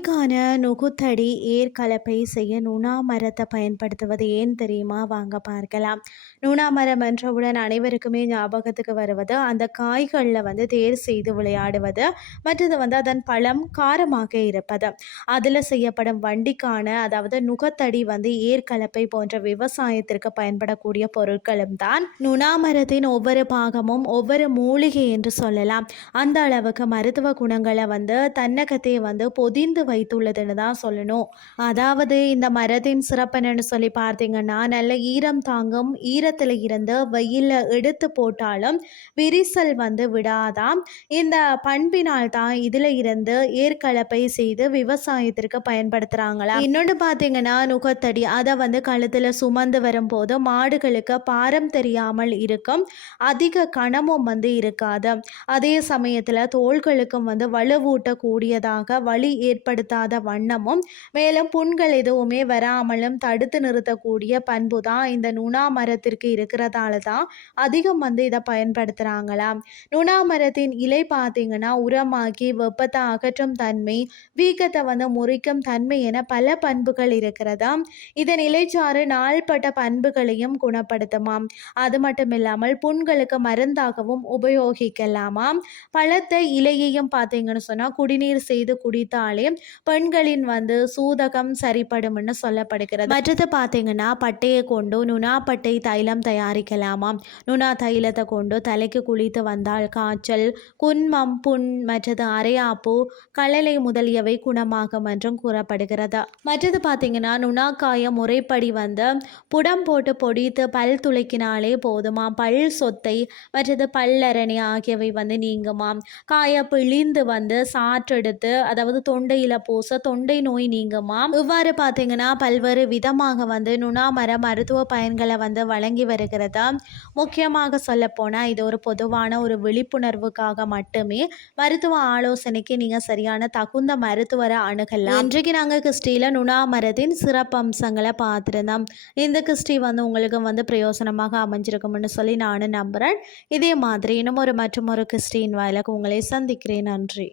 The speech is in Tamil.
நுகுத்தடி ஏர் கலப்பை செய்ய நுணா மரத்தை பயன்படுத்துவது ஏன் தெரியுமா? வாங்க பார்க்கலாம். நுணா மரம் என்றவுடன் அனைவருக்குமே ஞாபகத்துக்கு வருவது அந்த காய்களில் வந்து தேர் செய்து விளையாடுவது மற்றது வந்து அதன் பழம் காரமாக இருப்பது. அதில் செய்யப்படும் வண்டிக்கான அதாவது நுகத்தடி வந்து ஏர் கலப்பை போன்ற விவசாயத்திற்கு பயன்படக்கூடிய பொருட்களும் தான் நுணா மரத்தின் ஒவ்வொரு பாகமும் ஒவ்வொரு மூலிகை என்று சொல்லலாம். அந்த அளவுக்கு மருத்துவ குணங்களை வந்து தன்னகத்தை வந்து பொதிந்து வைத்துள்ளதுன்னு தான் சொல்லணும். அதாவது இந்த மரத்தின் சிறப்பு என்னன்னு சொல்லி பார்த்தீங்கன்னா நல்ல ஈரம் தாங்கும் ஈரத்தில் இருந்து வெயிலில் எடுத்து போட்டாலும் விரிசல் வந்து விடாதாம். இந்த பண்பினால் தான் இதில் இருந்து ஏற்கலப்பை செய்து விவசாயத்திற்கு பயன்படுத்துகிறாங்களா இன்னொன்று பார்த்தீங்கன்னா நுகத்தடி அதை வந்து கழுத்தில் சுமந்து வரும்போது மாடுகளுக்கு பாரம் தெரியாமல் இருக்கும். அதிக கணமும் வந்து இருக்காது. அதே சமயத்தில் தோள்களுக்கும் வந்து வலுவூட்டக்கூடியதாக வலி ஏற்படுத்தாத வண்ணமும் மேலும் புண்கள் எதுவுமே வராமலும் தடுத்து நிறுத்தக்கூடிய பண்பு தான் இந்த நுணா மரத்திற்கு இருக்கிறதால தான் அதிகம் வந்து இதை பயன்படுத்துகிறாங்களாம் நுணா மரத்தின் இலை பார்த்தீங்கன்னா உரமாக்கி வெப்பத்தை அகற்றும் தன்மை வீக்கத்தை வந்து முறிக்கும் தன்மை என பல பண்புகள் இருக்கிறதா இதன் இலைச்சாறு நாள்பட்ட பண்புகளையும் குணப்படுத்துமாம். அது மட்டும் இல்லாமல் புண்களுக்கு மருந்தாகவும் உபயோகிக்கலாமாம். பழத்தை இலையையும் பார்த்தீங்கன்னு சொன்னால் குடிநீர் செய்து குடித்தாலே பெண்களின் வந்து சூதகம் சரிப்படும்னு சொல்லப்படுகிறது. மற்றது பார்த்தீங்கன்னா பட்டையை கொண்டு நுணா பட்டை தைலம் தயாரிக்கலாமாம். நுணா தைலத்தை கொண்டு தலைக்கு குளித்து வந்தால் காய்ச்சல் குன்மம் புண் மற்றது அரையாப்பு கழலை முதலியவை குணமாகும் என்றும் கூறப்படுகிறது. மற்றது பார்த்தீங்கன்னா நுணாக்காயம் முறைப்படி வந்து புடம் போட்டு பொடித்து பல் துளைக்கினாலே போதுமா பல் சொத்தை மற்றது பல்லரணி ஆகியவை வந்து நீங்குமாம். காய பிழிந்து வந்து சாற்றெடுத்து அதாவது தொண்டையில் பூச தொண்டை நோய் நீங்குமாம். இவ்வாறு பார்த்தீங்கன்னா பல்வேறு விதமாக வந்து நுணாமர மருத்துவ பயன்களை வந்து வழங்கி வருகிறதா? முக்கியமாக சொல்லப்போனால் இது ஒரு பொதுவான ஒரு விழிப்புணர்வுக்காக மட்டுமே மருத்துவ ஆலோசனைக்கு நீங்கள் சரியான தகுந்த மருத்துவரை அணுகலாம். இன்றைக்கு நாங்கள் கிறிஸ்டியில் நுணாமரத்தின் சிறப்பம்சங்களை பார்த்துருந்தோம். இந்த கிறிஸ்டி வந்து உங்களுக்கு வந்து பிரயோசனமாக அமைஞ்சிருக்கும்னு சொல்லி நானும் நம்புகிறேன் இதே மாதிரி இன்னும் ஒரு மற்றும் ஒரு கிறிஸ்டின் வாயிலாக உங்களை சந்திக்கிறேன். நன்றி.